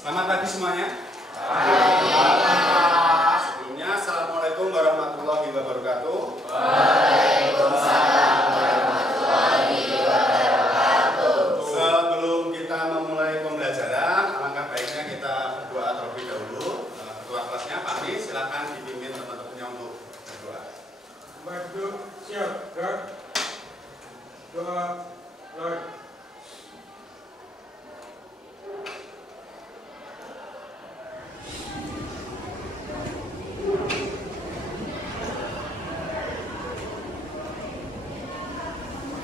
Selamat pagi semuanya. Sebelumnya, Assalamualaikum warahmatullahi wabarakatuh. Waalaikumsalam warahmatullahi wabarakatuh. Sebelum kita memulai pembelajaran, alangkah baiknya kita berdoa terlebih dahulu. Ketua kelasnya Pak Mi, silakan dipimpin teman-temannya untuk berdoa. Maju, siap, gerak. Doa, Lord.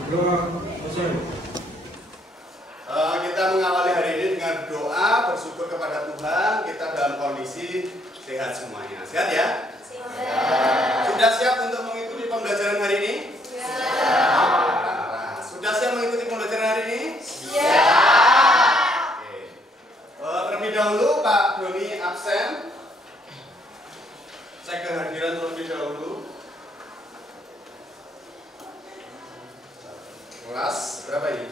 Doa, selesai. Kita mengawali hari ini dengan doa, bersyukur kepada Tuhan. Kita dalam kondisi sehat semuanya. Sehat ya? Siap. Sudah siap untuk mengikuti pembelajaran hari ini? Siap. Sudah siap mengikuti pembelajaran hari ini? Siap. Oke. Terlebih dahulu Pak Doni absen. Cek kehadiran terlebih dahulu. Kelas berapa ini?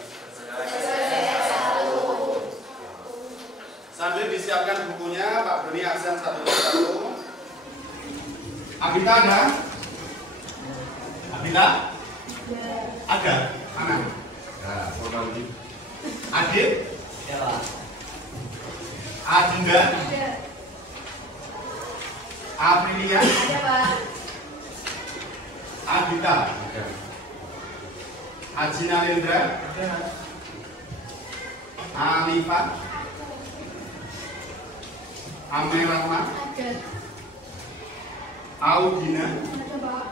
Sambil disiapkan bukunya, Pak Doni absen satu persatu. Abita ada? Abita? Ada? Mana? Nah, Adit? Adinda? Aprilia? Ada, Pak. Adita? Ajina Lendra? Alifa? Ame Rahma? Ada. Audina? Ada, Pak.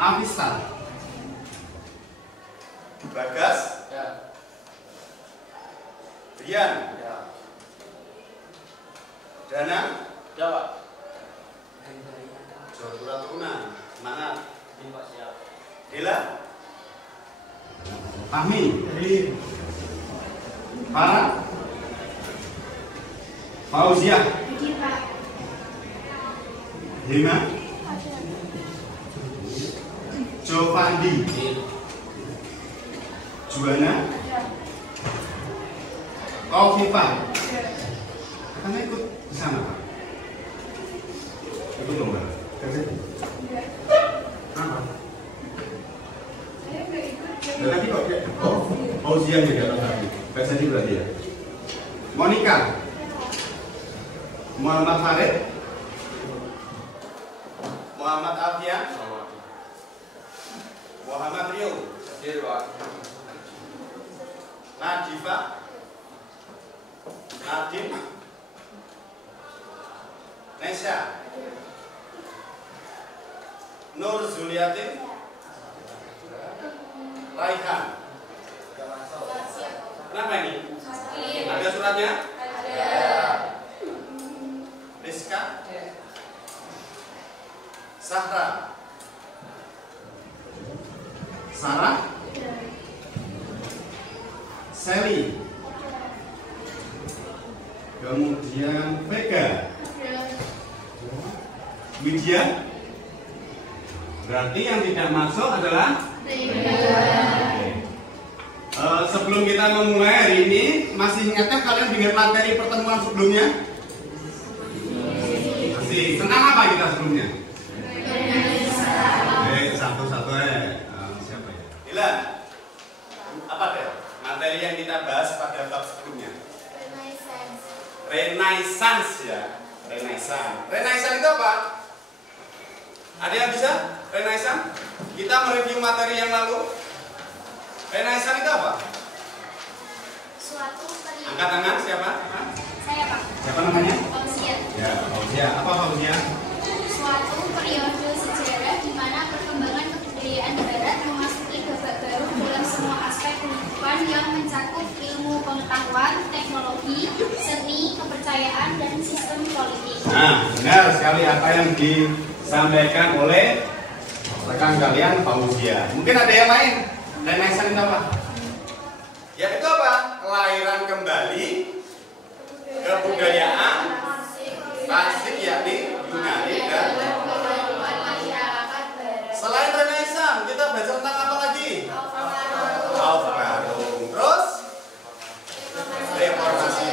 Avista? Bagas? Rian? Dana? Jodhura Tuna? Semangat? Dila? Fahmi? Farah? Fauzia? Hadir, Pak. Hima? Ada. Jovandi? Juwana? Ada. Kaufifa? Ada. Karena ikut bersama Pak. Ikut lomba. Enggak. Apa? Saya enggak ikut. Tadi kok ya? Fauzia yang tidak tadi. Gak jadi berarti ya. Monica? Muhammad Farid? Muhammad Alfian? Muhammad Rio? Nadifa? Nadim? Nesha? Nur Zuliatin? Raihan? Kenapa ini? Ada suratnya? Ada. Rizka? Sahra? Sarah? Sally? Kemudian Vega? Widya? Berarti yang tidak masuk adalah sebelum kita memulai hari ini, masih ingatkah kalian dengan materi pertemuan sebelumnya? Masih. Tentang apa kita sebelumnya? Satu-satu siapa ya? Dila. Apa deh? Materi yang kita bahas pada bab sebelumnya. Renaissance ya. Renaissance itu apa? Ada yang bisa? Renaissance? Kita mereview materi yang lalu. Renaissance itu apa? Suatu periode. Angkat tangan siapa? Saya, Pak. Siapa namanya? Fauzia. Ya, Fauzia. Apa Fauzia? Suatu periode sejarah di mana perkembangan kebudayaan Barat memasuki babak baru dalam semua aspek kehidupan yang mencakup ilmu pengetahuan, teknologi, seni, kepercayaan, dan sistem politik. Nah, benar sekali apa yang disampaikan oleh rekan kalian Fauzia. Mungkin ada yang lain. Renaissance itu apa? Ya itu apa? Kelahiran kembali kebudayaan klasik yakni Yunani dan selain Renaissance kita baca tentang apa lagi? Alfarung. Terus reformasi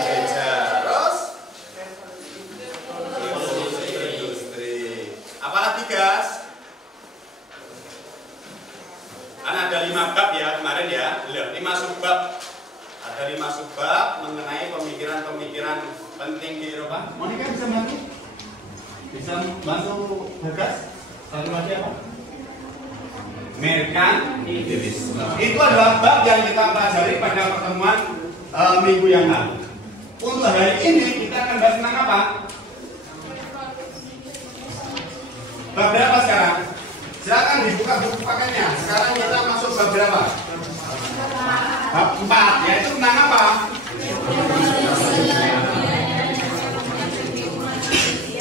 pemikiran-pemikiran penting di Eropa. Monica bisa bantu? Bisa bantu Bagas? Satu lagi apa? Merkantilisme. Itu adalah bab yang kita pelajari pada pertemuan minggu yang lalu. Untuk hari ini kita akan bahas tentang apa? Bab berapa sekarang? Silakan dibuka buku pakainya. Sekarang kita masuk bab berapa? Bab 4, yaitu tentang apa?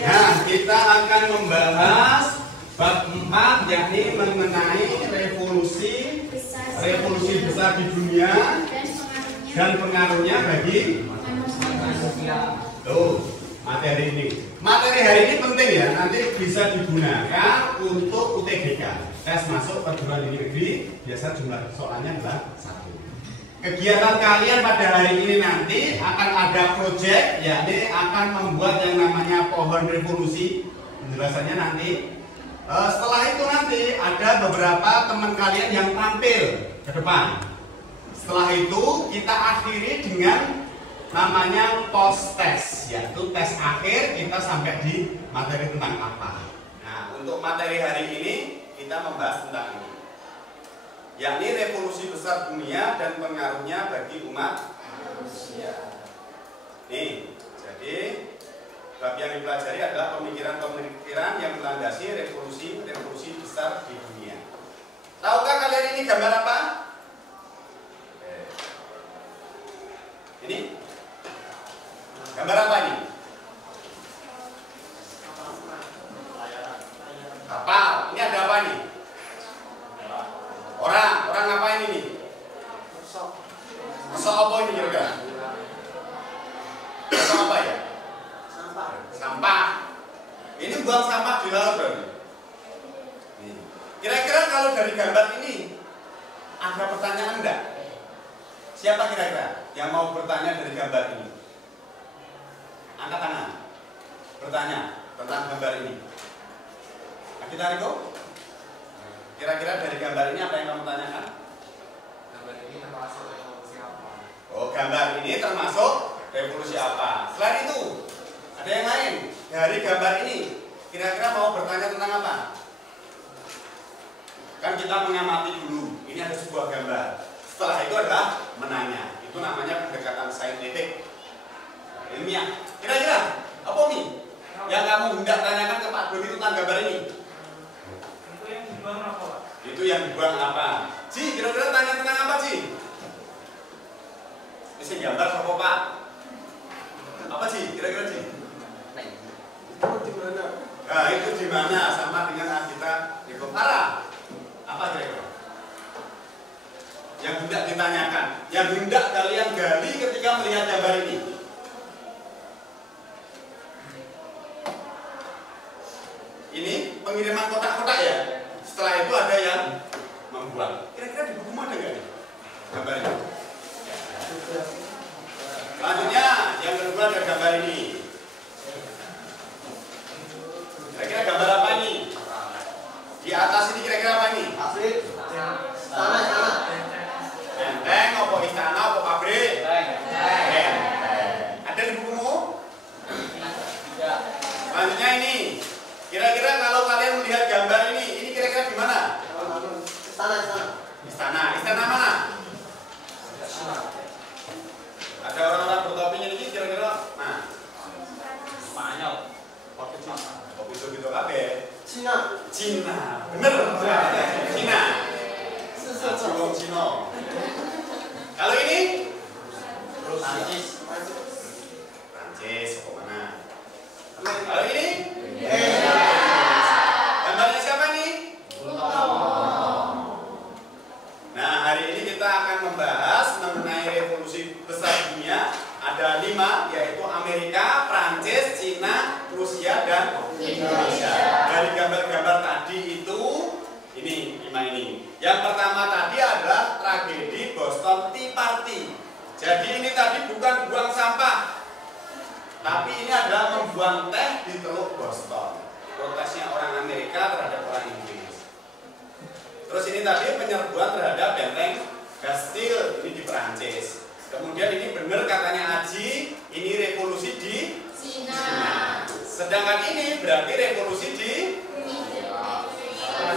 Nah, kita akan membahas bab 4, yakni mengenai revolusi besar di dunia dan pengaruhnya bagi materi ini. Materi hari ini penting ya, nanti bisa digunakan untuk UTBK, tes masuk perguruan tinggi negeri. Biasa jumlah soalnya adalah 1. Kegiatan kalian pada hari ini nanti akan ada proyek, yakni akan membuat yang namanya pohon revolusi. Penjelasannya nanti. Setelah itu nanti ada beberapa teman kalian yang tampil ke depan. Setelah itu kita akhiri dengan namanya post test, yaitu tes akhir kita sampai di materi tentang apa. Nah, untuk materi hari ini kita membahas tentang ini, yakni revolusi besar dunia dan pengaruhnya bagi umat manusia. Nih, jadi bab yang dipelajari adalah pemikiran-pemikiran yang melandasi revolusi besar di dunia. Tahukah kalian ini gambar apa? Ini gambar apa ini? Kapal. Ini ada apa nih? Orang ngapain ini? Mesok apa ini kira-kira? Mesok apa ya? Sampah. Ini buang sampah di laut berarti. Kira-kira kalau dari gambar ini ada pertanyaan enggak? Siapa kira-kira yang mau bertanya dari gambar ini? Angkat tangan. Bertanya tentang gambar ini. Kita Riko? Kira-kira dari gambar ini apa yang kamu tanyakan? Gambar ini termasuk revolusi apa? Oh, gambar ini termasuk revolusi apa? Selain itu, ada yang lain dari gambar ini. Kira-kira mau bertanya tentang apa? Kan kita mengamati dulu. Ini ada sebuah gambar. Setelah itu adalah menanya. Itu namanya pendekatan saintifik, ilmiah. Kira-kira apa nih yang kamu hendak tanyakan ke Pak Dodi tentang gambar ini? Itu yang dibuang apa? Itu yang dibuang apa? Ji, kira-kira tanya tentang apa, Ji? Ini gambar apa, Pak? Apa, Ji? Kira-kira, Ji? Itu di mana? Nah, itu di mana? Sama dengan kita di Kopara. Apa kira-kira? Yang hendak ditanyakan, yang hendak kalian gali ketika melihat gambar ini. Ini pengiriman kotak-kotak ya. Setelah itu ada yang membuang. Kira-kira di bukumu ada nggak nih gambar ini? Selanjutnya yang kedua ada gambar ini. Kira-kira gambar apa ini? Di atas ini kira-kira apa ini? Tanah. Benteng, apa istana, apa pabrik? Benteng. Ada di bukumu? Selanjutnya ini. Kira-kira kalau kalian melihat gambar ini kira-kira di mana? Istana. Istana mana? Ada orang-orang bertopinya ini kira-kira. Nah, Spanyol. Kopi gitu kabeh. Cina. Bener. Cina. Wong Cina. Kalau ini? Prancis. Kok mana? Kalau ini? Gambarnya siapa nih? Nah, hari ini kita akan membahas mengenai revolusi besar dunia. Ada 5, yaitu Amerika, Prancis, Cina, Rusia, dan Indonesia. Dari gambar-gambar tadi itu, ini 5 ini. Yang pertama tadi adalah tragedi Boston Tea Party. Jadi ini tadi bukan buang sampah, tapi ini adalah membuang teh di Teluk Boston. Protesnya orang Amerika terhadap orang Inggris. Terus ini tadi penyerbuan terhadap benteng Bastille, ini di Perancis. Kemudian ini benar katanya Aji, ini revolusi di Cina. Sedangkan ini berarti revolusi di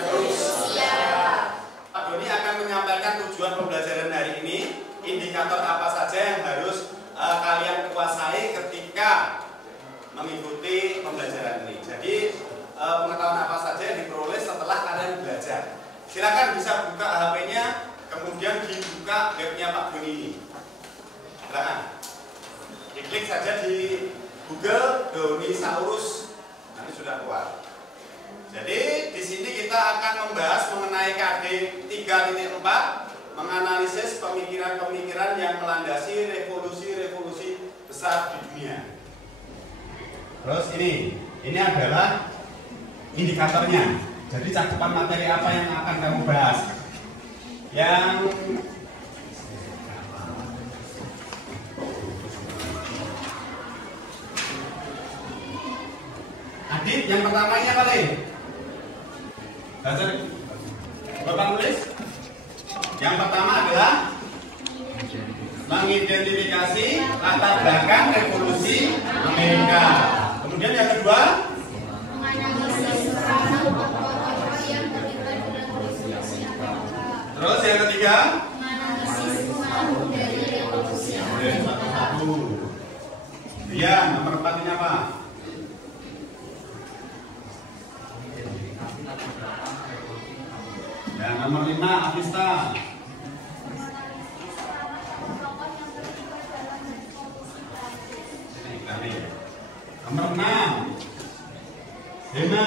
Rusia. Pak Doni akan menyampaikan tujuan pembelajaran hari ini, indikator apa saja yang harus kalian kuasai ketika mengikuti pembelajaran ini. Jadi pengetahuan apa saja yang diperoleh setelah kalian belajar. Silakan bisa buka HP-nya, kemudian dibuka webnya Pak Doni ini. Silakan. Diklik saja di Google Donisaurus, nanti sudah keluar. Jadi di sini kita akan membahas mengenai KD 3.4, menganalisis pemikiran-pemikiran yang melandasi revolusi-revolusi besar di dunia. Terus ini adalah indikatornya. Jadi cakupan materi apa yang akan kamu bahas? Yang Adit, yang pertamanya apa nih? Baca, Bapak tulis. Yang pertama adalah mengidentifikasi latar belakang revolusi Amerika. Kemudian yang kedua, menganalisis peran tokoh-tokoh yang terlibat dalam revolusi Amerika. terus yang ketiga, Menganalisis pengaruh dari revolusi Amerika. Iya, nomor 4 ini apa? Dan nomor 5, Avista. Nomor 6, Hema.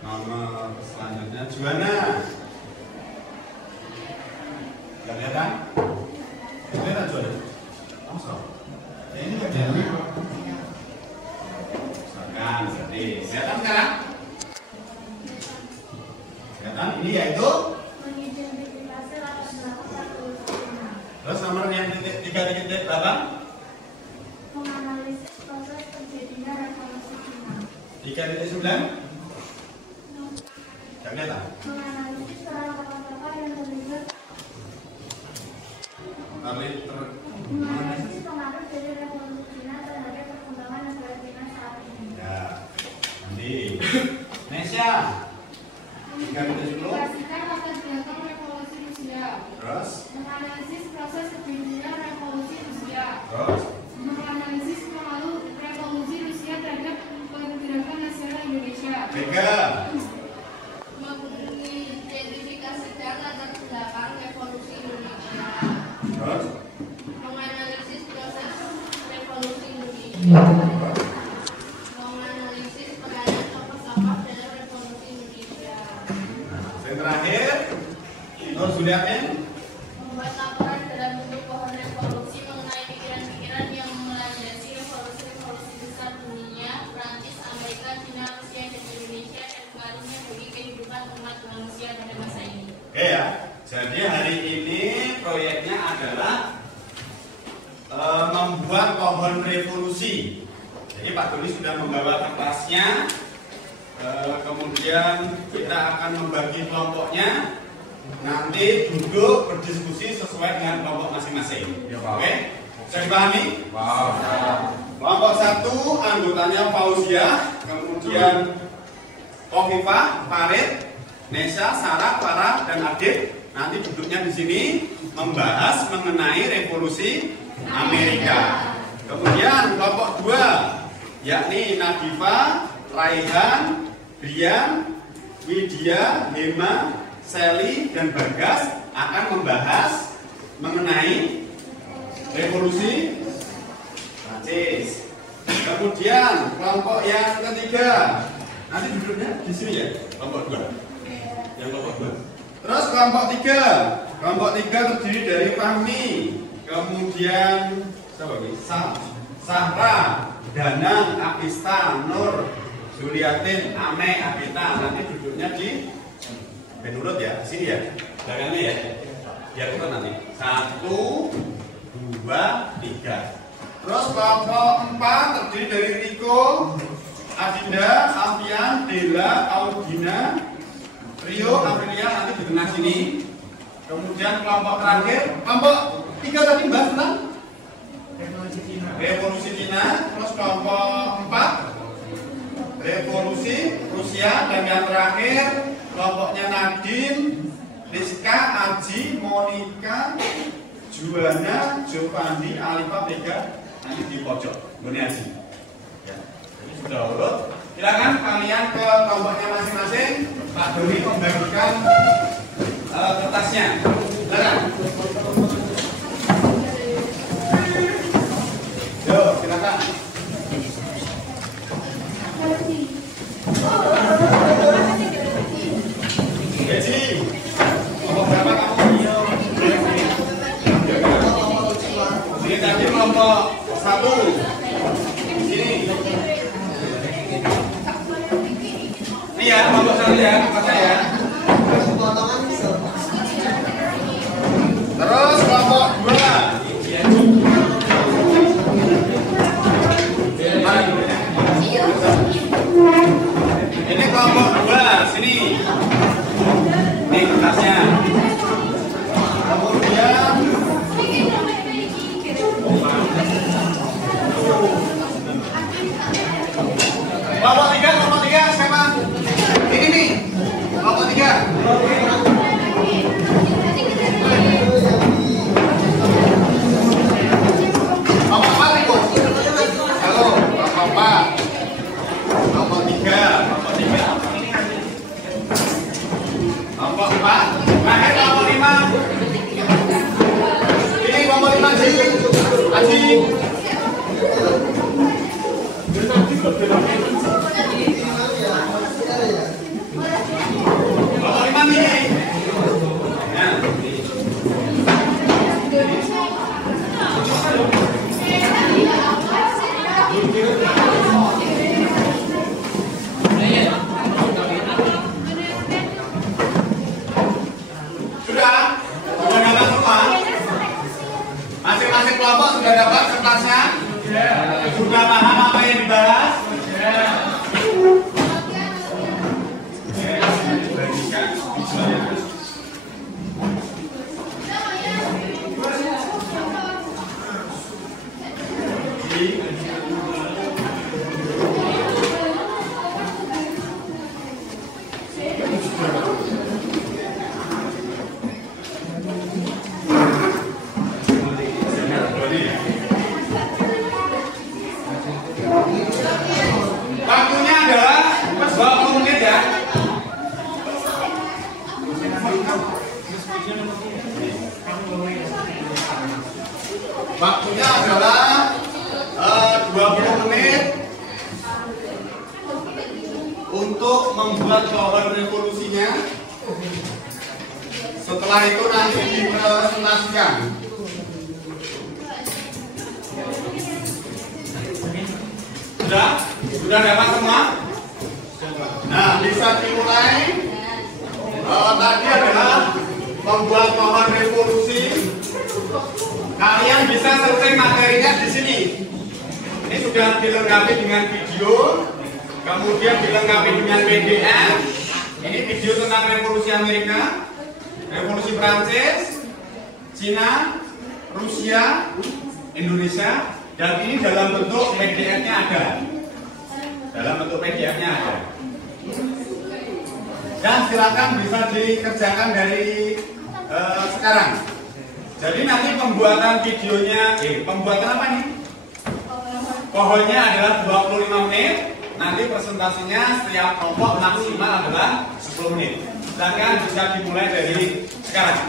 Nomor selanjutnya Juana. Gak kelihatan? Kelihatan Juana? Langsung. Ini gak kelihatan. Misalkan, jadi kelihatan sekarang? Kelihatan? Ini yaitu? Mengidentifikasi latar belakang revolusi. Terus nomor yang tiga titik berapa? Menganalisis proses terjadinya revolusi Cina. 3.9? Gak kelihatan? Menganalisis peran tokoh-tokoh yang terlibat. Menganalisis pengaruh dari revolusi Cina terhadap perkembangan negara Cina saat ini. Ya, nanti Nesya 3.10. Mengidentifikasikan latar belakang revolusi Rusia. Terus? Menganalisis proses terjadinya revolusi Rusia. Terus? Menganalisis pengaruh revolusi Rusia terhadap pergerakan nasional Indonesia. 3. Mengidentifikasikan latar belakang revolusi Indonesia. Terus? Menganalisis proses revolusi Indonesia. Terus? Menganalisis peranan tokoh-tokoh dalam revolusi Indonesia. Yang terakhir, Nur Suliatin. Membuat laporan dalam bentuk pohon revolusi mengenai pikiran-pikiran yang melandasi revolusi-revolusi besar dunia, Prancis, Amerika, Cina, Rusia, dan Indonesia, dan pengaruhnya bagi kehidupan umat manusia pada masa ini. Oke ya, jadi hari ini proyeknya adalah membuat pohon revolusi. Jadi Pak Doni sudah membawa kertasnya, kemudian kita akan membagi kelompoknya. Nanti duduk berdiskusi sesuai dengan kelompok masing-masing. Oke? Bisa dipahami? Kelompok 1 anggotanya Fauzia, kemudian Kofifah, Farid, Nesya, Sarah, Farah, dan Adit. Nanti duduknya di sini membahas mengenai revolusi Amerika. Kemudian kelompok 2 yakni Nadifa, Raihan, Brian, Widya, Hema, Sally, dan Bagas akan membahas mengenai revolusi Prancis. Kemudian kelompok yang ketiga nanti duduknya di sini ya, kelompok 2. Yang kelompok 2. Terus kelompok 3. Kelompok 3 terdiri dari Fahmi, kemudian siapa lagi? Sahra, Danang, Avista, Nur, Juliatin, Ame, Abita. Nanti duduknya di menurut ya, sini ya, belakangnya ya. Biar kita nanti 1, 2, 3. Terus kelompok 4 terdiri dari Riko, Adinda, Alfian, Dela, Audina, Rio, Aprilia nanti di tengah sini. Kemudian kelompok terakhir, kelompok 3 tadi bahas tentang Revolusi Cina. Terus kelompok 4 Revolusi Rusia, dan yang terakhir kelompoknya Nadine, Rizka, Aji, Monica, Juana, Jovandi, Alifa, Vega nanti di pojok. Ini Aji. Ya, jadi sudah urut. Silakan kalian ke kelompoknya masing-masing. Pak Doni membagikan kertasnya. Silakan. Yo, silakan. Gaji. Kelompok berapa kamu? Ini tadi kelompok 1. Sini. Ini ya, kelompok 1 ya, kata ya. Terus kelompok 2. Ini kelompok 2, sini. Ini kertasnya. Kemudian kelompok 3 siapa? Ini nih. Kelompok 3. Kelompok 4 nih, Bu. Halo, kelompok 4. Kelompok 3. Kelompok 4. Terakhir kelompok 5. Ini kelompok 5 Aji. Aji. Kelompok 5 nih. Ya. Sudah dapat semua? Masing-masing kelompok sudah dapat kertasnya? Sudah paham apa yang dibahas? Waktunya adalah 20 menit ya. Waktunya adalah 20 menit untuk membuat pohon revolusinya. Setelah itu nanti dipresentasikan. Sudah dapat semua? Nah, bisa dimulai. Tadi adalah membuat pohon revolusi. Kalian bisa searching materinya di sini. Ini sudah dilengkapi dengan video, kemudian dilengkapi dengan PDF. Ini video tentang revolusi Amerika, revolusi Prancis, Cina, Rusia, Indonesia. Dan ini dalam bentuk PDF-nya ada. Dalam bentuk PDF-nya ada. Dan silakan bisa dikerjakan dari sekarang. Jadi nanti pembuatan videonya, pembuatan apa nih? Pohonnya adalah 25 menit. Nanti presentasinya setiap kelompok maksimal adalah 10 menit. Silakan bisa dimulai dari sekarang.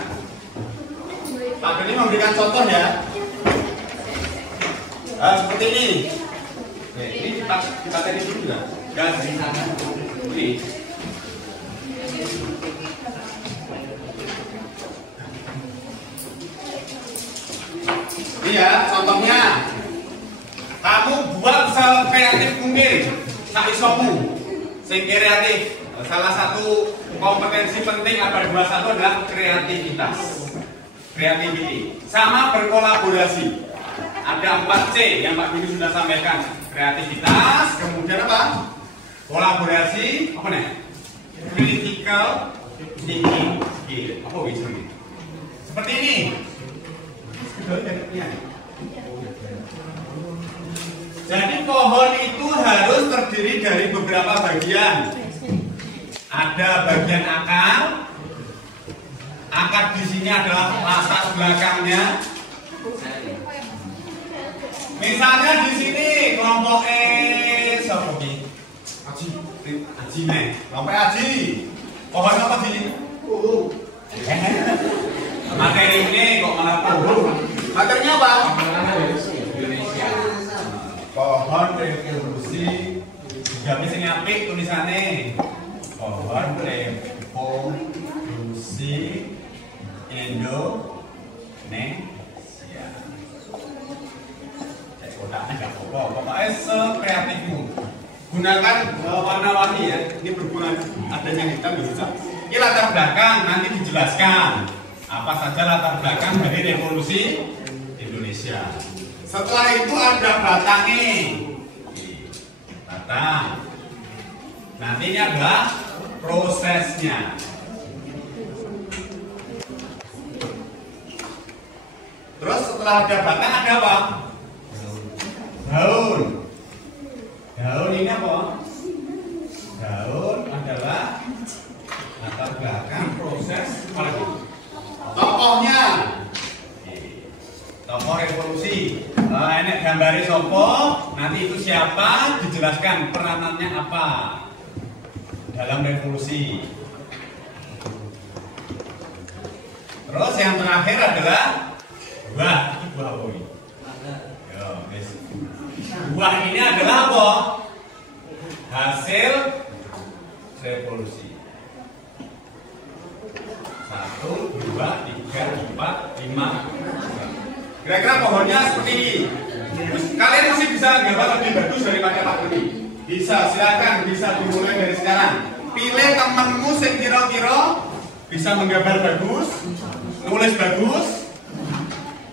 Pak Doni memberikan contoh ya. Seperti ini. Ini kita tadi dulu ya. Gas di sana. Ini. Ini ya contohnya. Kamu buat sekreatif mungkin. Sak isomu. Sing kreatif. Salah satu kompetensi penting ABAD 21 adalah kreativitas. Creativity. Sama berkolaborasi. Ada 4C yang Pak Doni sudah sampaikan. Kreativitas, kemudian apa? Kolaborasi, apa nih? Critical tinggi. Apa bisa ini? Seperti ini. Jadi pohon itu harus terdiri dari beberapa bagian. Ada bagian akar. Akar di sini adalah latar belakangnya. Misalnya di sini kelompok E, siapa ini? Aji nih, kelompok Aji. Pohon apa di sini? Materi ini kok malah pohon? Materinya apa? Indonesia. Pohon revolusi. Jami sing apik tulisannya. Pohon revolusi Indonesia. Kotaknya nggak apa-apa, pokoknya sekreatifmu. Gunakan warna-warni ya. Ini berguna adanya hitam bisa. Ini latar belakang nanti dijelaskan apa saja latar belakang dari revolusi Indonesia. Setelah itu ada batangnya. Batang. Nanti ini adalah prosesnya. Terus setelah ada batang ada apa? Daun. Daun ini apa? Daun adalah latar belakang proses apa lagi? Tokohnya. Tokoh revolusi. Ini gambarnya sopo. Nanti itu siapa? Dijelaskan peranannya apa dalam revolusi. Terus yang terakhir adalah buah. Buah apa ini? Buah ini adalah apa? Hasil revolusi. 1, 2, 3, 4, 5. Kira-kira pohonnya seperti ini. Kalian masih bisa gambar lebih bagus daripada Pak Budi. Bisa, silakan, bisa dimulai dari sekarang. Pilih temanmu yang kira-kira bisa menggambar bagus, nulis bagus.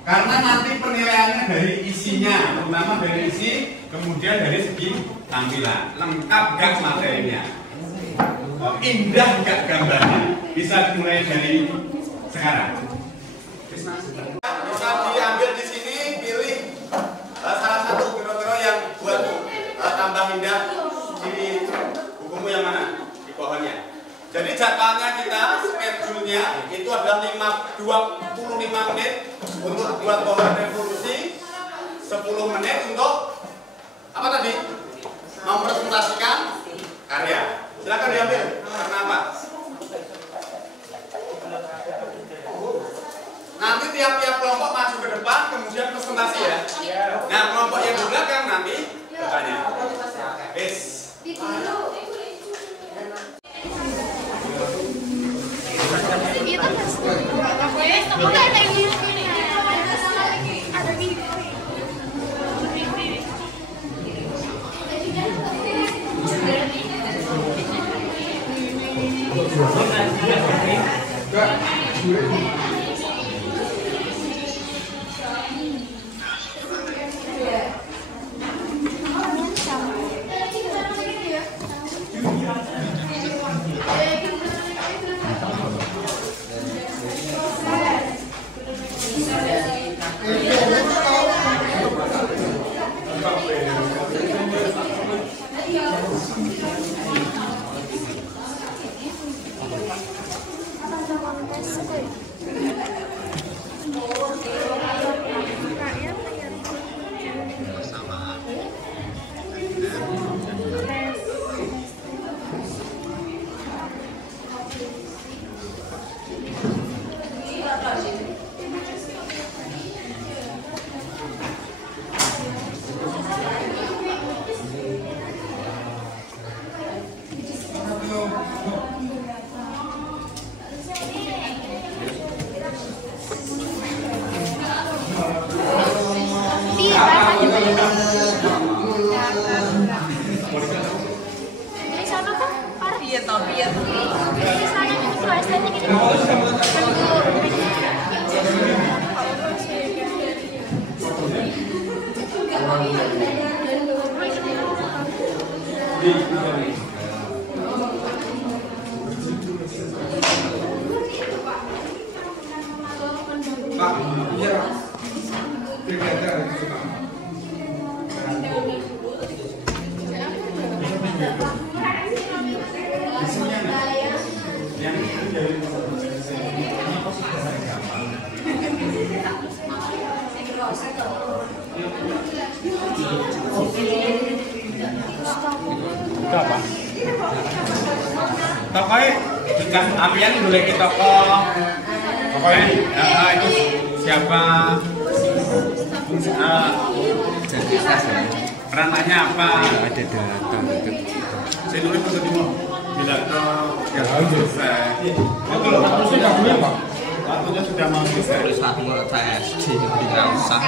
Karena nanti penilaiannya dari isinya, terutama dari isi, kemudian dari segi tampilan. Lengkap gak materinya? Indah gak gambarnya? Bisa dimulai dari sekarang. Bisa diambil di sini, pilih salah satu kira-kira yang buat tambah indah di bukumu yang mana? Di pohonnya. Jadi jadwalnya kita, schedule-nya itu adalah 25 menit untuk buat pohon revolusi, 10 menit untuk apa tadi? Mempresentasikan karya. Silakan diambil. Karena apa? Nanti tiap-tiap kelompok maju ke depan, kemudian presentasi ya. Nah, kelompok yang di belakang nanti bertanya. Itu apa? Tokonya jika apian boleh ke toko. Tokonya itu siapa? Peranannya apa? Ada data. Saya nulis untuk demo. Bila ya selesai. Itu loh. Waktunya sudah mau selesai. Tulis satu tes tidak usah.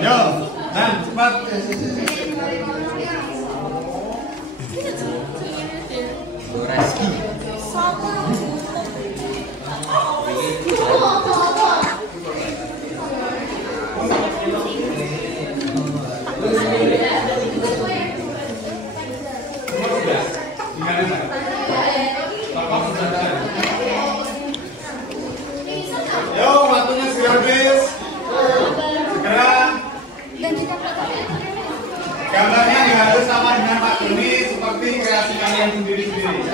Yo, dan cepat. Reski. Yo, waktunya sudah habis. Segera. Gambarnya harus sama dengan Pak Doni seperti kreasi kalian sendiri-sendiri.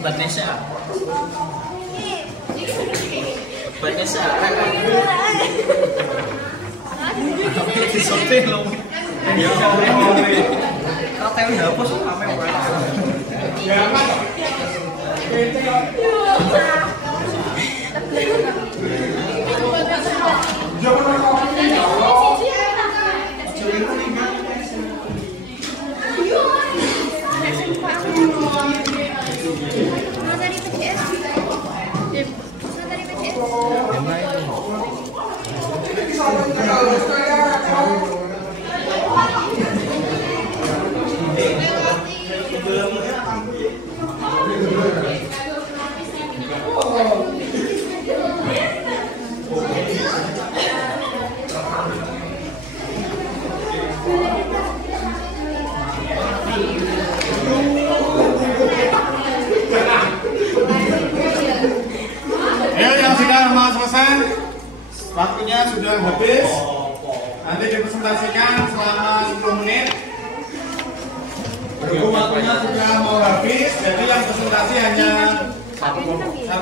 Vanessa. Vanessa. Disote lo. Ya, Kau tahu dapur sampai berapa? jangan. Ya, yang sudah mau selesai, waktunya sudah habis. Nanti dipresentasikan selama 10 menit. Berhubung waktunya sudah mau habis, jadi yang presentasi hanya satu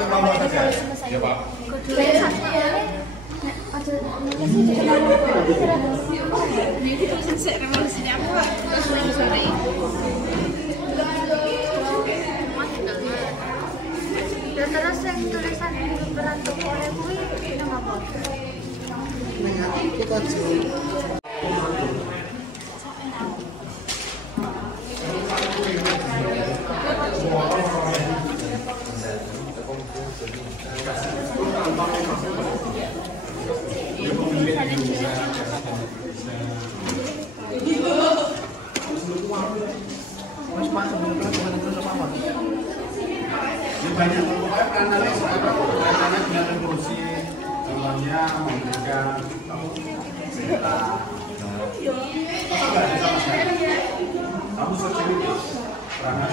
kelompok saja. Ya Pak. Terus yang tulisan berantuk oleh gue itu apa? Banyak pokoknya peranannya peranannya dengan revolusi, contohnya memberikan cerita. Enggak bisa mas. Kamu seperti peranan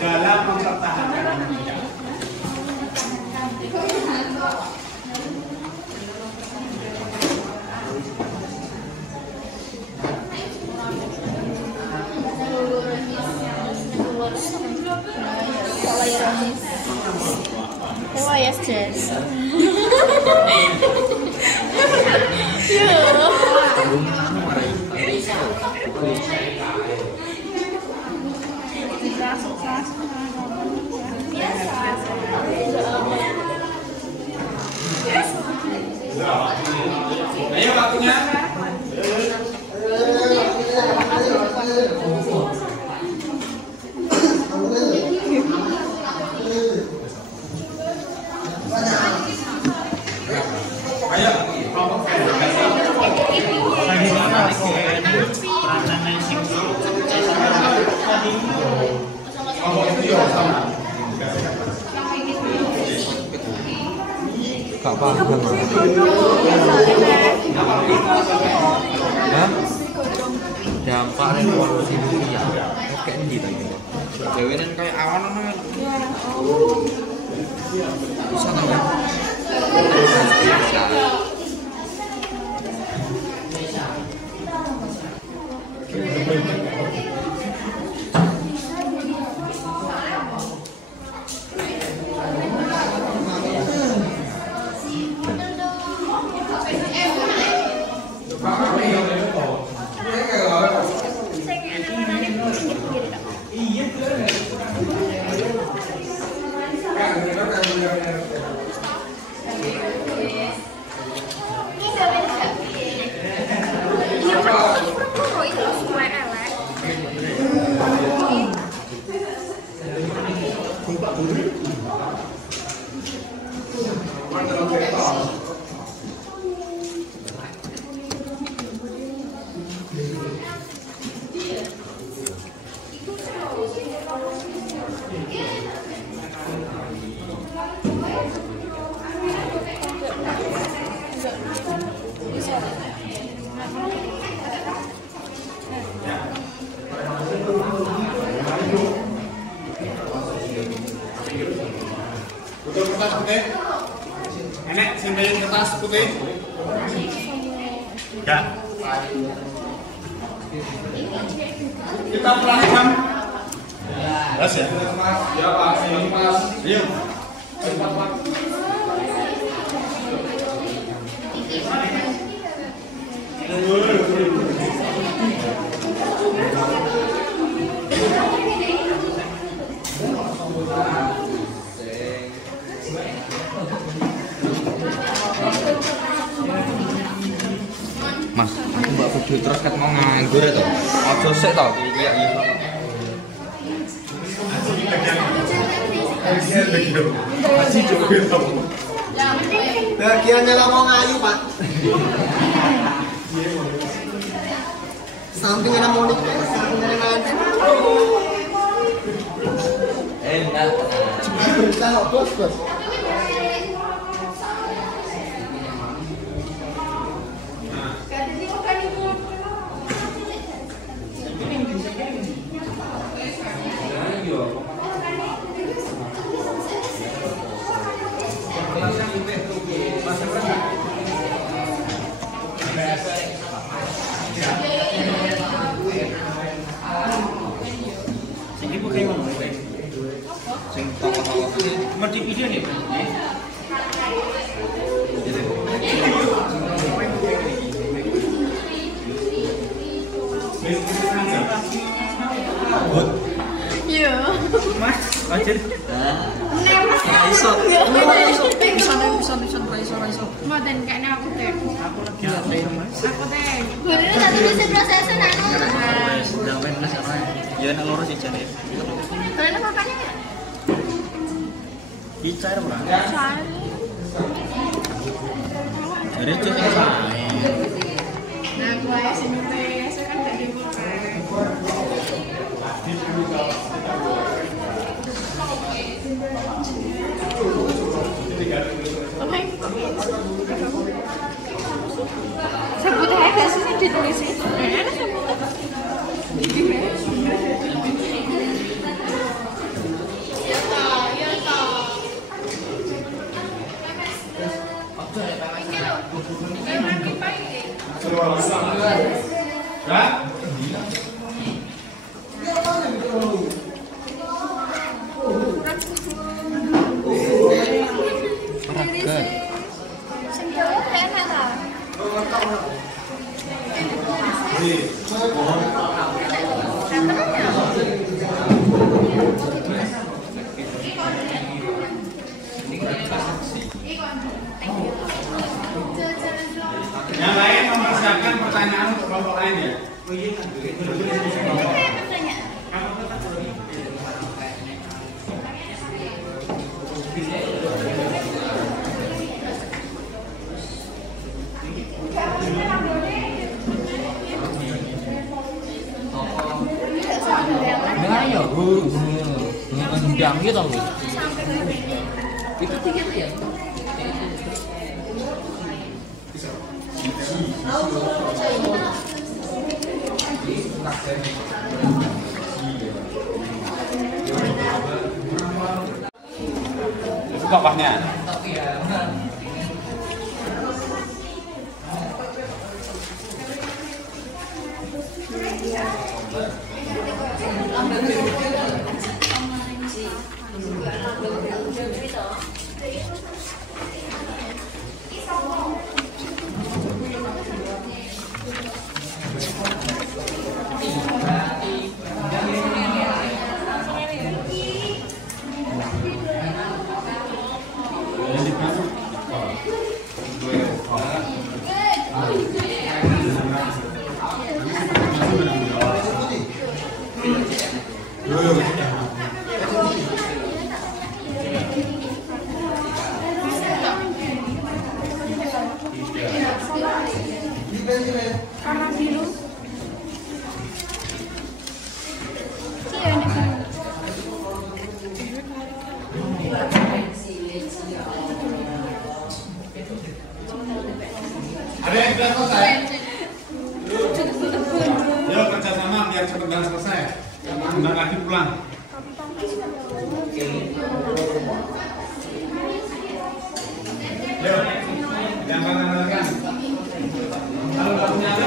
dalam mempertahankan Indonesia. Wah, yes, Jess. Ayo waktunya. Ayo, kelompok Gak paham. Hah? Dampak revolusi dunia. Kayak gitu. Dewe kayak awan Bisa tahu ya? Betul kertas putih? Enek simpen kertas putih? Enggak. Kita perhatikan. Pas ya? Ya Pak, ini Mas. Ayo. Cepat Pak. Mas, aku mbak video terus kat mau nganggur itu. Ojo sik to, iya iya. Bagiannya lah mau ngayu Pak. Sampingnya mau nikah, sampingnya nanti. Enggak. Berita bos. Ini bukan ngomong. Sing toko-toko ngerti video nih. Iya. Mas, lanjut. Iso. Mboten kayaknya aku teh. Aku lagi latih Mas. Aku teh. Gurune tadi bisa prosesnya nanu. Udah main Mas ana. Ya nek loro sih jane. Kalian makannya ya? Bicara ora. Cari. Jadi cek sae. Nah, gua ya sini teh, saya kan jadi bukan. Sebut aja sih ditulis itu. Enak sebut. Yang lain mempersiapkan pertanyaan untuk kelompok lain ya. Nah ya, ngundang gitu loh. Itu tiga ya. tokohnya. Kanan biru. Ada yang sudah selesai? Yuk kerjasama biar cepat dan selesai. Bentar lagi pulang. Yuk, jangan kemana-mana. Kalau kamu nyari,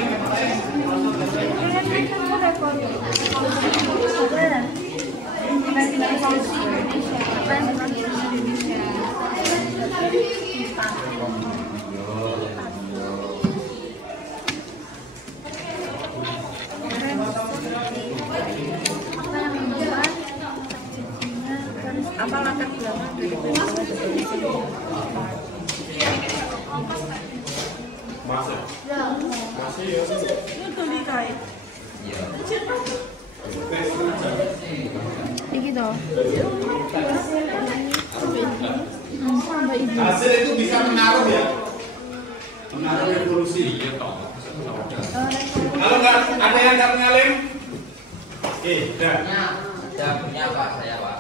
apa latar belakang dari Masih ya. itu dikai Iki toh. hasil itu bisa menaruh ya, menaruh revolusi. Kalau nggak ada yang nggak punya lem, oke, udah. Ada punya Pak, saya Pak.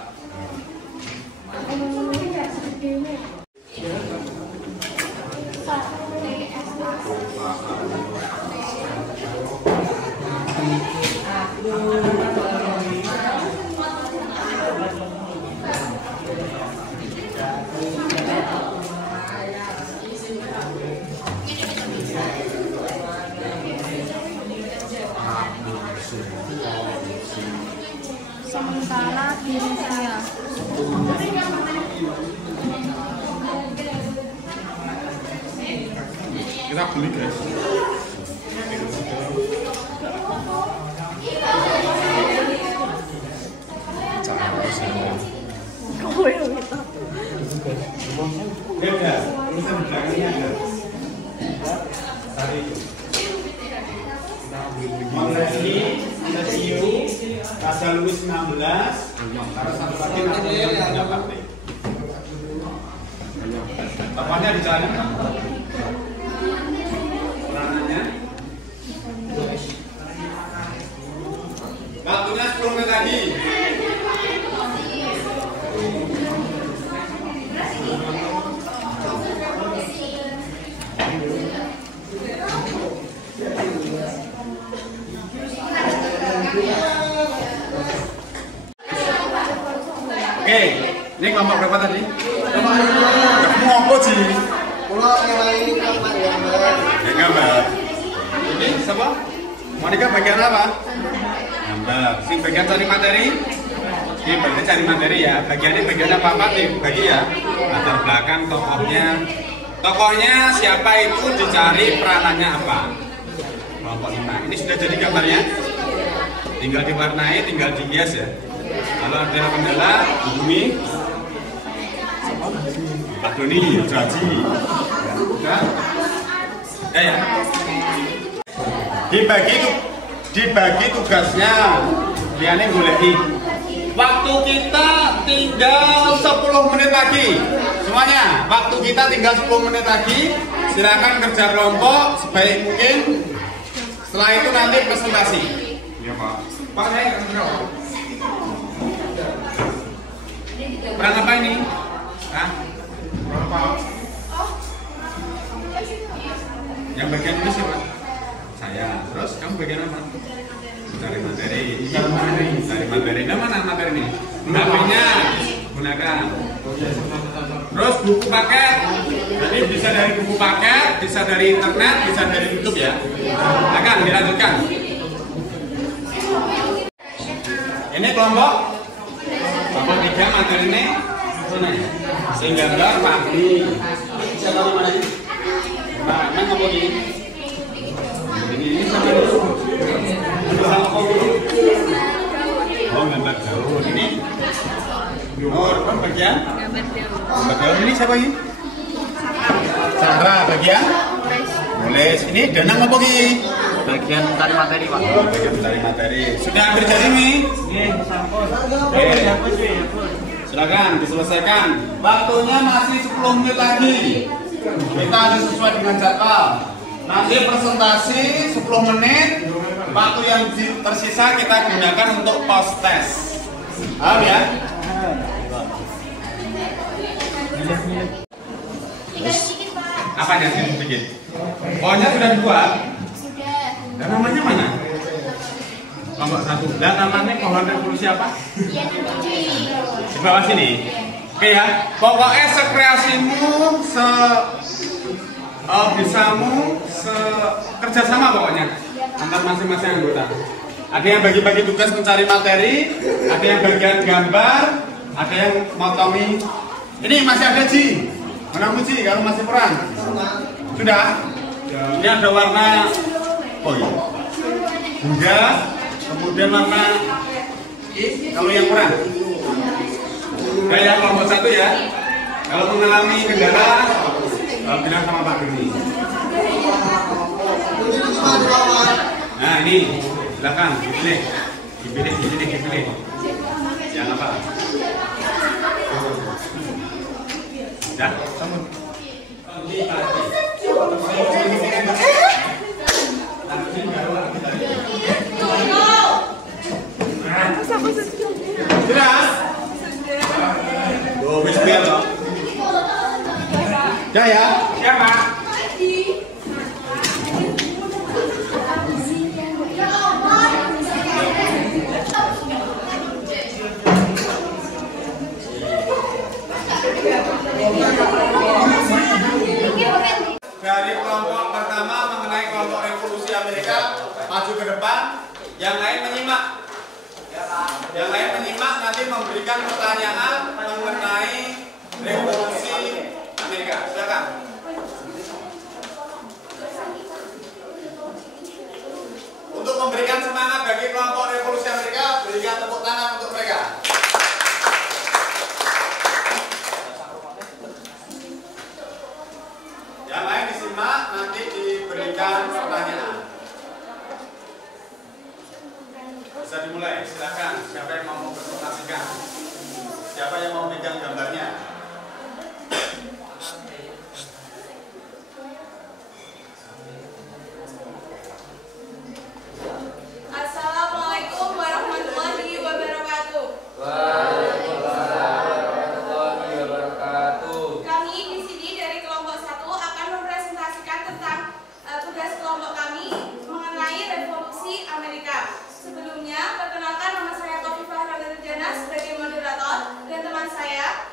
Sementara diri saya. Kita beli guys. Beda, tulisan di belakangnya ada. Tadi itu. Mengenai Matthew pasal Luis 16, harus satu lagi namanya pendapat. Bapaknya dicari. Peranannya. Waktunya 10 menit lagi. Oke, ini kelompok berapa tadi? Kamu ngopo sih? Kalau yang lain gambar. Ya gambar. Ini siapa? Monica bagian apa? Gambar. Si bagian cari materi? Ini bagian cari materi ya. Bagian ini bagian apa nih? Bagi ya. Latar belakang tokohnya. Tokohnya siapa itu dicari, peranannya apa? Kelompok 5. Ini sudah jadi gambarnya. Tinggal diwarnai, tinggal dihias ya. Kalau ada kendala, hubungi Pak Doni, Jaji. Ya. Dibagi tugasnya. Liane bolehi. Waktu kita tinggal 10 menit lagi. Semuanya, waktu kita tinggal 10 menit lagi. Silakan kerja kelompok sebaik mungkin. Setelah itu nanti presentasi. Iya Pak. Pak saya nggak kenal. Peran apa ini? Hah? Berapa? Yang bagian ini siapa? Saya. Terus kamu bagian apa? Cari materi. Cari materi. Nah, mana materi ini? HP-nya gunakan. Terus buku paket. Jadi bisa dari buku paket, bisa dari internet, bisa dari YouTube ya. Akan dilanjutkan. Ini kelompok 3 materi ini sing gambar pagi. Siapa namanya? Nah, mana kelompok ini? Ini sama dulu. Oh, gambar daun. Ini bagian? Gambar daun ini siapa ini? Sarah bagian? Nulis. Ini Danang apa ini? Bagian mencari materi, Pak. Oh, bagian mencari materi. Sudah hampir jadi nih? Silakan diselesaikan. Waktunya masih 10 menit lagi. Kita harus sesuai dengan jadwal. Nanti presentasi 10 menit. Waktu yang tersisa kita gunakan untuk post test. Paham ya? Tinggal sedikit, Pak. Apa yang sedikit? Pokoknya sudah dibuat. Sudah. Dan namanya mana? Kelompok 1. Dan namanya pohon revolusi apa? Ya nanti Di bawah sini. Oke ya. Pokoknya sekreasimu, bisamu, kerjasama pokoknya antar masing-masing anggota. Ada yang bagi-bagi tugas mencari materi, ada yang bagian gambar, ada yang motongi. Ini masih ada Ji. Mana Ji kalau masih kurang? Sudah? Ini ada warna Buddha, kemudian warna kalau yang kurang. Kayak kelompok 1 ya. Kalau mengalami kendala, bilang sama Pak Doni. Nah ini, silakan dipilih. Jangan apa? Ya. Sudah? Tuh, wis biar toh. Ya. Siapa? Dari kelompok pertama mengenai kelompok revolusi Amerika maju ke depan, yang lain menyimak. Yang lain menyimak nanti memberikan pertanyaan mengenai revolusi Amerika. Silakan. Untuk memberikan semangat bagi kelompok revolusi Amerika, berikan tepuk tangan untuk mereka. Yang lain disimak, nanti diberikan pertanyaan. Bisa dimulai, silakan. Siapa yang mau mempresentasikan? Siapa yang mau pegang gambarnya? Assalamualaikum warahmatullahi wabarakatuh. Kami di sini dari kelompok 1 akan mempresentasikan tentang tugas kelompok kami mengenai revolusi Amerika. Sebelumnya, perkenalkan nama saya Khofifah Ramadhana sebagai moderator dan teman saya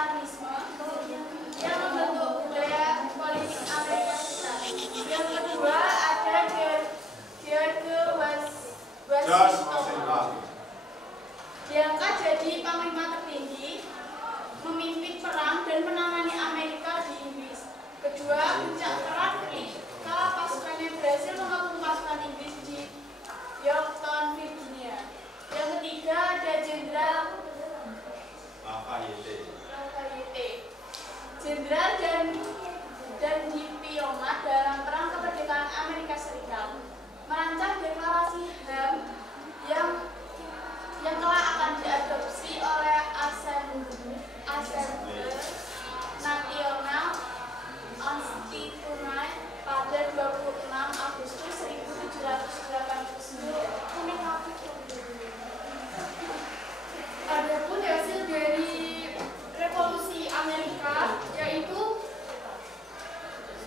kolonialisme yang membentuk budaya politik Amerika Serikat. Yang kedua ada George Washington, diangkat jadi panglima tertinggi, memimpin perang dan menangani Amerika di Inggris. Kedua, puncak perang ketika pasukannya berhasil mengepung pasukan Inggris di Yorktown, Virginia. Yang ketiga ada Jenderal Lafayette, jenderal dan diplomat dalam perang kemerdekaan Amerika Serikat, merancang deklarasi HAM yang kelak akan diadopsi oleh Assembly National Constitutional pada 26 Agustus 1789. Adapun hasil dari revolusi Amerika yaitu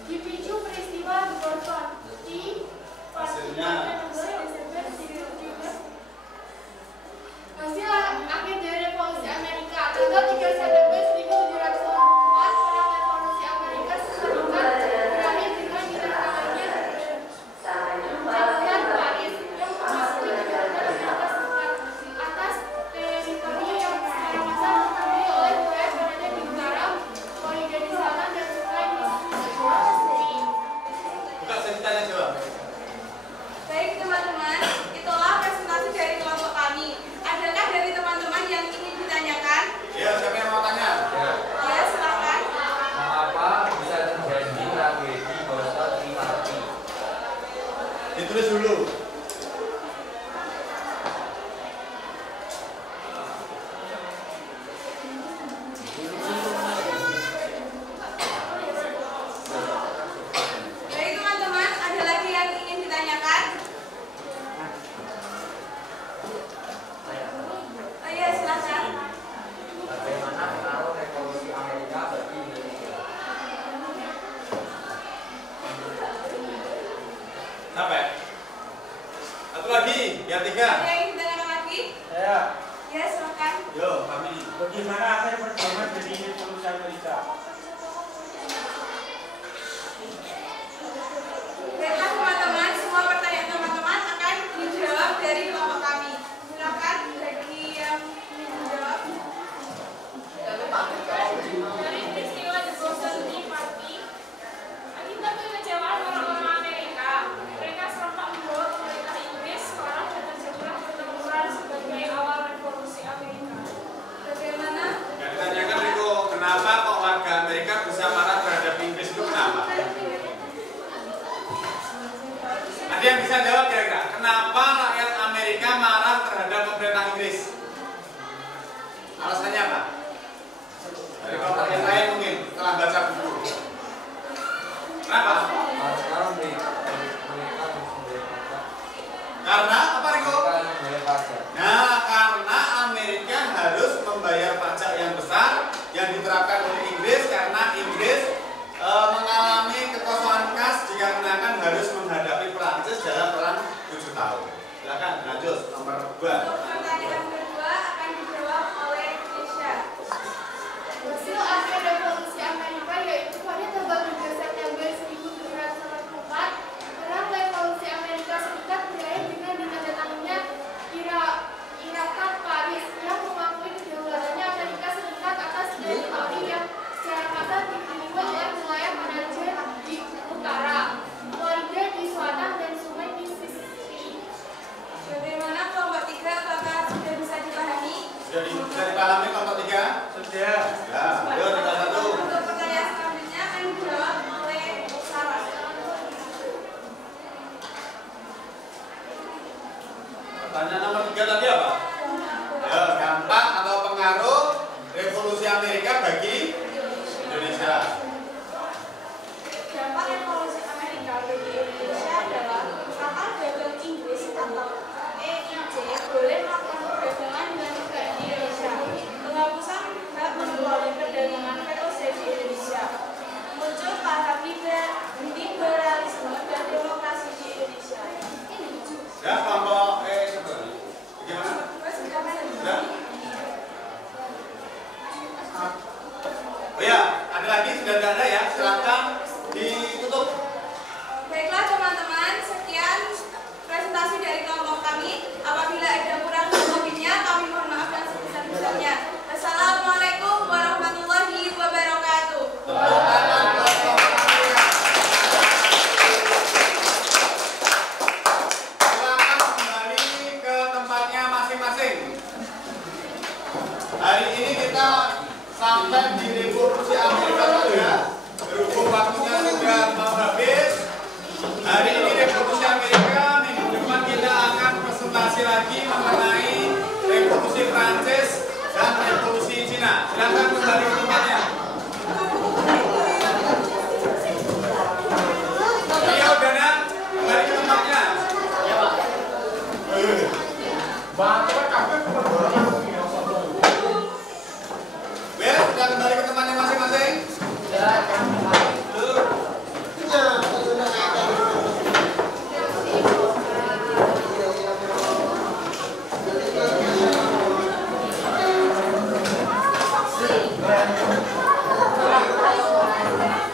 dipicu peristiwa di Boston pada Desember 17. Hasil akhir dari revolusi Amerika tanggal 3 September 1794, perang revolusi Amerika Serikat berakhir dengan ditandatangani Perjanjian Paris yang memasuki negara Amerika Serikat atas teritori yang secara massal ditandai oleh wilayah baratnya di utara, Florida di selatan, dan sungai Mississippi. Buka ceritanya coba. Baik teman-teman, itulah presentasi dari kelompok kami. Adakah dari teman-teman yang ingin ditanyakan? Ya, siapa yang mau tanya? Ya, silakan. Mengapa bisa terjadi tragedi Boston Tea Party? Ditulis dulu. Baik teman-teman, ada lagi yang ingin ditanyakan? Oh iya, silakan. Bagaimana pengaruh revolusi Amerika bagi Indonesia? Sampai. Satu lagi, yang Ada tiga. yang ingin ditanyakan lagi? Saya, Ya, silakan. Yo, kami. bagaimana akhir perjuangan dari revolusi Amerika? Baiklah teman-teman, semua pertanyaan teman-teman akan dijawab dari kelompok kami. Silakan bagi yang ingin menjawab. Dari peristiwa di Boston Tea Party, akibat kekecewaan orang-orang Amerika, mereka serempak membawa pemerintah Inggris sekarang dan terjadilah pertempuran sebagai awal revolusi Amerika. Bagaimana? Yang ditanyakan Riko, kenapa kok warga Amerika bisa marah terhadap Inggris itu kenapa? Ada yang bisa jawab kira-kira? Kenapa rakyat Amerika marah terhadap pemerintah Inggris? Alasannya apa? Dari kelompok yang lain mungkin setelah baca buku. Kenapa? Sekarang mereka harus membayar pajak. Karena apa Riko? Mereka harus membayar pajak. Nah, karena Amerika harus membayar pajak yang besar yang diterapkan oleh Inggris karena Inggris mengalami kekosongan kas dikarenakan harus menghadapi Perancis dalam perang 7 tahun. Silakan lanjut nomor 2. Untuk pertanyaan kedua akan dijawab oleh Keisha. Hasil akhir revolusi Amerika yaitu pada tanggal 3 September 1794, perang revolusi Amerika Serikat berakhir dengan ditandatanganinya Irakat Paris yang mengakui kedaulatannya Amerika Serikat atas teritori yang secara massal dikelilingi oleh wilayah Manajer di utara, Florida di selatan, dan sungai Mississippi. Bagaimana kelompok 3? Apakah sudah bisa dipahami? Bisa dipahami kelompok 3? Sudah. Ya, ayo tinggal satu. Untuk pertanyaan selanjutnya akan dijawab oleh Sarah. Pertanyaan nomor 3 tadi apa? Ya, dampak atau pengaruh revolusi Amerika bagi Indonesia. Dampak revolusi Amerika bagi Indonesia adalah kapal dagang Inggris atau EIJ boleh melakukan perdagangan dengan negara Indonesia, penghapusan hak monopoli perdagangan VOC di Indonesia, muncul para liberalisme dan demokrasi di Indonesia. Ya, kelompok seperti gimana? Ya. sudah tidak ada ya, silakan ditutup. Baiklah teman-teman, sekian presentasi dari kelompok kami. Apabila ada kurang dan lebihnya, kami mohon maaf dan sebesar-besarnya. Assalamualaikum warahmatullahi wabarakatuh. Silakan kembali ke tempatnya masing-masing. Hari ini kita sampai di Revolusi Amerika saja. Berhubung waktunya sudah mau habis. Hari ini Revolusi Amerika, minggu depan kita akan presentasi lagi mengenai Revolusi Prancis dan Revolusi Cina. Silakan kembali ke tempatnya. Iya, Dana, kembali ke tempatnya. Ya, Pak. Bel, sudah kembali ke tempatnya masing-masing?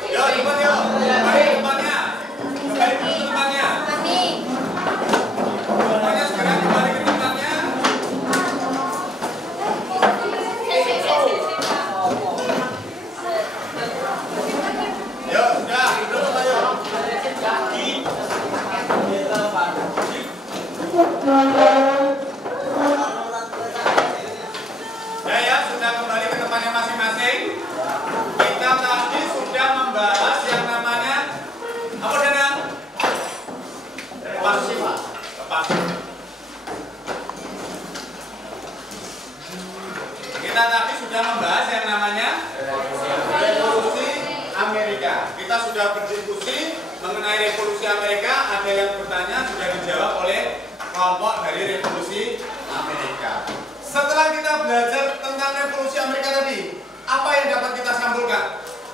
Yo, cepat yo. Kembali ke tempatnya. Kembali ke tempatnya. Semuanya sekarang kembali ke tempatnya. Yo, sudah, duduk ayo. Ya, sudah kembali ke tempatnya masing-masing. Kita tadi sudah membahas yang namanya apa, Dana? Lepas. Kita tadi sudah membahas yang namanya Revolusi Amerika. Kita sudah berdiskusi mengenai Revolusi Amerika. Ada yang bertanya, sudah dijawab oleh kelompok dari Revolusi Amerika. Setelah kita belajar tentang Revolusi Amerika tadi, apa yang dapat kita simpulkan?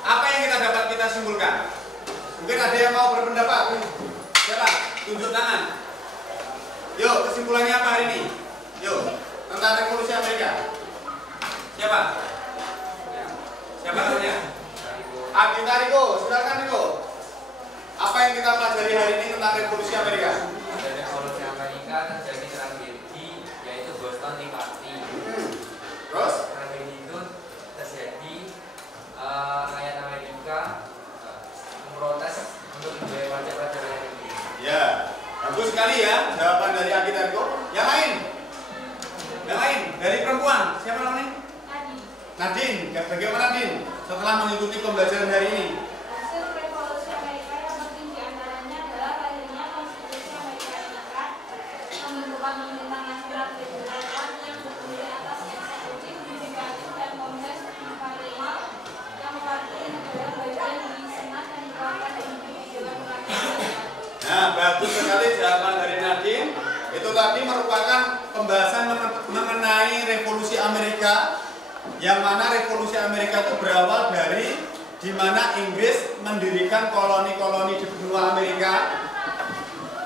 Apa yang kita dapat kita simpulkan? Mungkin ada yang mau berpendapat? Siapa? Tunjuk tangan. Yuk, kesimpulannya apa hari ini? Yuk, tentang Revolusi Amerika. Siapa? Siapa namanya? Agita Riko, silakan Riko. Apa yang kita pelajari hari ini tentang Revolusi Amerika? Pada Revolusi Amerika terjadi tragedi, yaitu Boston Tea Party. Terus? Tragedi itu terjadi rakyat Amerika memprotes untuk membayar pajak-pajak yang tinggi. Ya, bagus sekali ya jawaban dari Agita Riko. Yang lain? Yang lain? Dari perempuan, siapa namanya? Nadine, bagaimana Nadine? Setelah mengikuti pembelajaran hari ini? Hasil Revolusi Amerika yang penting diantaranya adalah lahirnya Konstitusi Amerika Serikat, pembentukan pemerintahan nasional federal yang terdiri atas eksekutif, yudikatif, dan kongres parlemen yang mewakili negara bagian di senat dan dikeluarkan di dewan perwakilan. Nah, bagus sekali jawaban dari Nadine. Itu tadi merupakan pembahasan mengenai Revolusi Amerika, yang mana Revolusi Amerika itu berawal dari di mana Inggris mendirikan koloni-koloni di benua Amerika.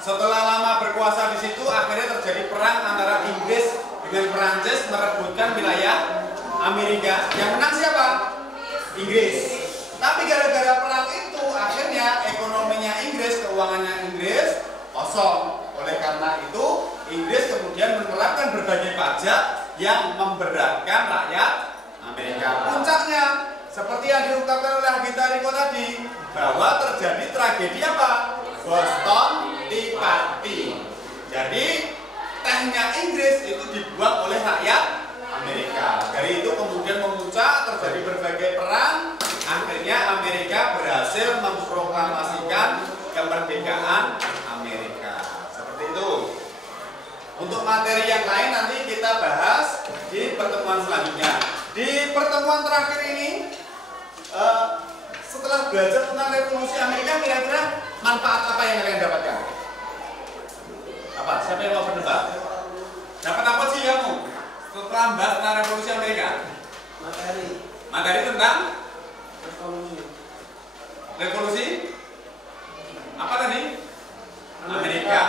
Setelah lama berkuasa di situ, akhirnya terjadi perang antara Inggris dengan Perancis merebutkan wilayah Amerika. Yang menang siapa? Inggris. Tapi gara-gara perang itu, akhirnya ekonominya Inggris, keuangannya Inggris kosong. Oleh karena itu, Inggris kemudian menerapkan berbagai pajak yang memberatkan rakyat Amerika. Puncaknya, seperti yang diungkapkan oleh Agita Riko tadi, bahwa terjadi tragedi apa? Boston Tea Party. Jadi, tehnya Inggris itu dibuang oleh rakyat Amerika. Dari itu kemudian memuncak, terjadi berbagai perang. Akhirnya Amerika berhasil memproklamasikan kemerdekaan Amerika. Seperti itu. Untuk materi yang lain nanti kita bahas di pertemuan selanjutnya. Di pertemuan terakhir ini, setelah belajar tentang Revolusi Amerika, kira-kira manfaat apa yang kalian dapatkan? Apa? Siapa yang mau berdebat? Dapat apa sih kamu setelah membahas tentang Revolusi Amerika? Materi tentang revolusi apa tadi? Amerika.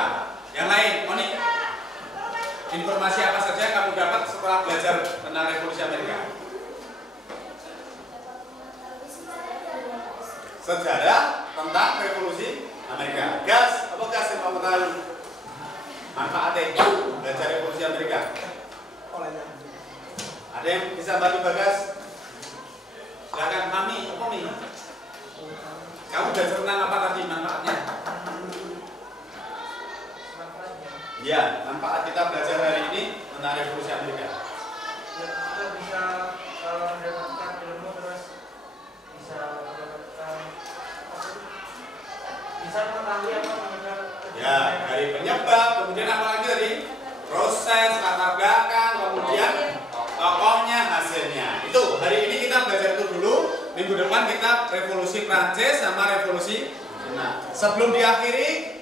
Yang lain, Moni? Informasi apa saja yang kamu dapat setelah belajar tentang Revolusi Amerika? sejarah tentang revolusi Amerika. Gas, apa gas yang kamu tahu? Manfaatnya belajar revolusi Amerika. Ada yang bisa bantu Bagas? Silakan kami, apa nih? Kamu belajar tentang apa tadi manfaatnya? Ya, manfaat kita belajar hari ini tentang revolusi Amerika. Kita bisa mendapatkan ilmu, terus bisa mengetahui apa Ya, dari penyebab, kemudian apa lagi tadi? Proses, latar belakang, kemudian tokohnya, hasilnya. Itu hari ini kita belajar itu dulu. Minggu depan kita revolusi Prancis sama revolusi Cina. Sebelum diakhiri,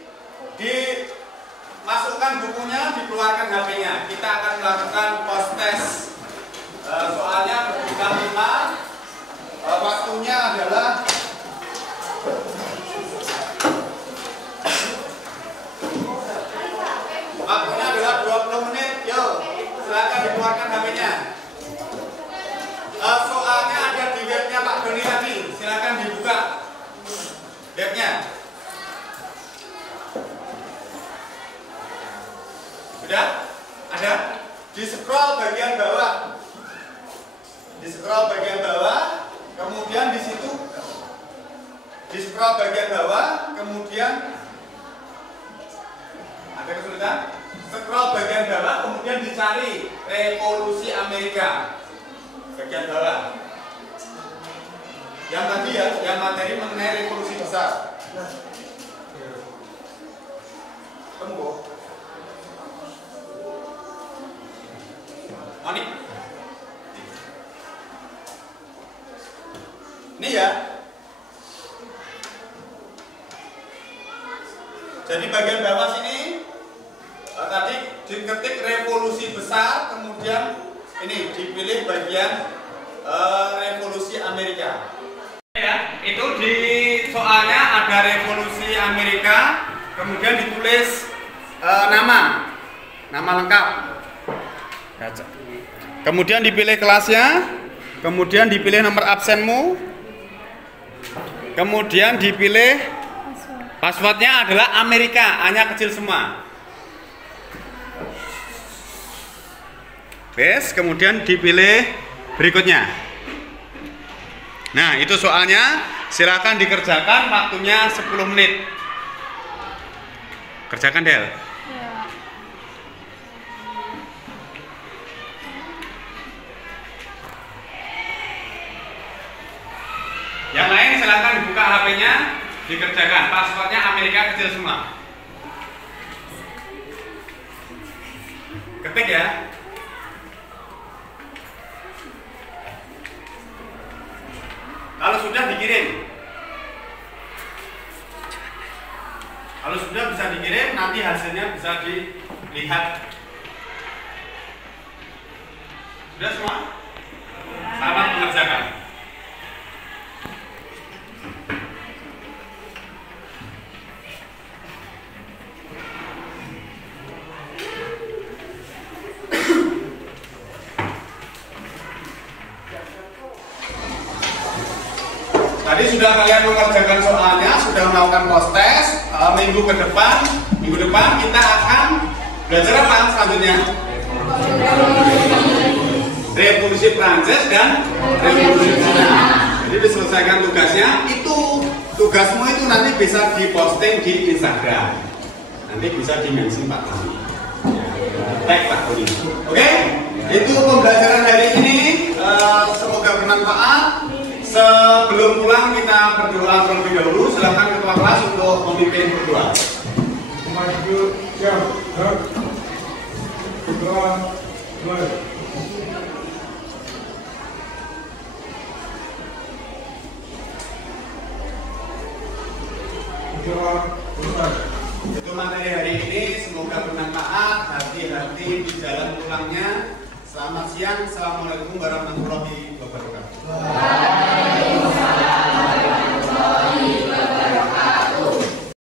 dimasukkan bukunya, dikeluarkan HP-nya. Kita akan melakukan post test. Soalnya berjumlah 5. Waktunya adalah waktunya adalah 20 menit. Yuk, silakan dikeluarkan HP-nya. Soalnya ada di webnya Pak Doni tadi. Silakan dibuka webnya. Sudah? Ada? Di scroll bagian bawah. Di scroll bagian bawah, kemudian di situ di scroll bagian bawah, kemudian ada kesulitan? Scroll bagian bawah, kemudian dicari revolusi Amerika bagian bawah. Yang tadi ya, yang materi mengenai revolusi besar. Tunggu. Mani. Ini ya. Jadi bagian bawah sini tadi diketik revolusi besar, kemudian ini dipilih bagian revolusi Amerika. Ya, itu di soalnya ada revolusi Amerika, kemudian ditulis nama lengkap. Kemudian dipilih kelasnya, kemudian dipilih nomor absenmu, kemudian dipilih passwordnya adalah Amerika, hanya kecil semua. Yes, kemudian dipilih berikutnya. Nah, itu soalnya, silakan dikerjakan, waktunya 10 menit. Kerjakan, Del. Yang lain silakan dibuka HP-nya, dikerjakan. Passwordnya Amerika kecil semua. Ketik ya. Kalau sudah dikirim. Kalau sudah bisa dikirim, nanti hasilnya bisa dilihat. Sudah semua? Selamat mengerjakan. Tadi sudah kalian mengerjakan soalnya, sudah melakukan post test. Minggu depan kita akan belajar apa selanjutnya? Revolusi Prancis dan revolusi Cina. Jadi diselesaikan tugasnya. Tugasmu itu nanti bisa diposting di Instagram. Nanti bisa di-mention Pak Tony. Tag Pak Tony. Oke? Itu pembelajaran hari ini. Semoga bermanfaat. Sebelum pulang kita berdoa terlebih dahulu. Silakan ketua kelas untuk memimpin berdoa. Itu materi hari ini, semoga bermanfaat. Hati-hati di jalan pulangnya. Selamat siang, assalamualaikum warahmatullahi wabarakatuh.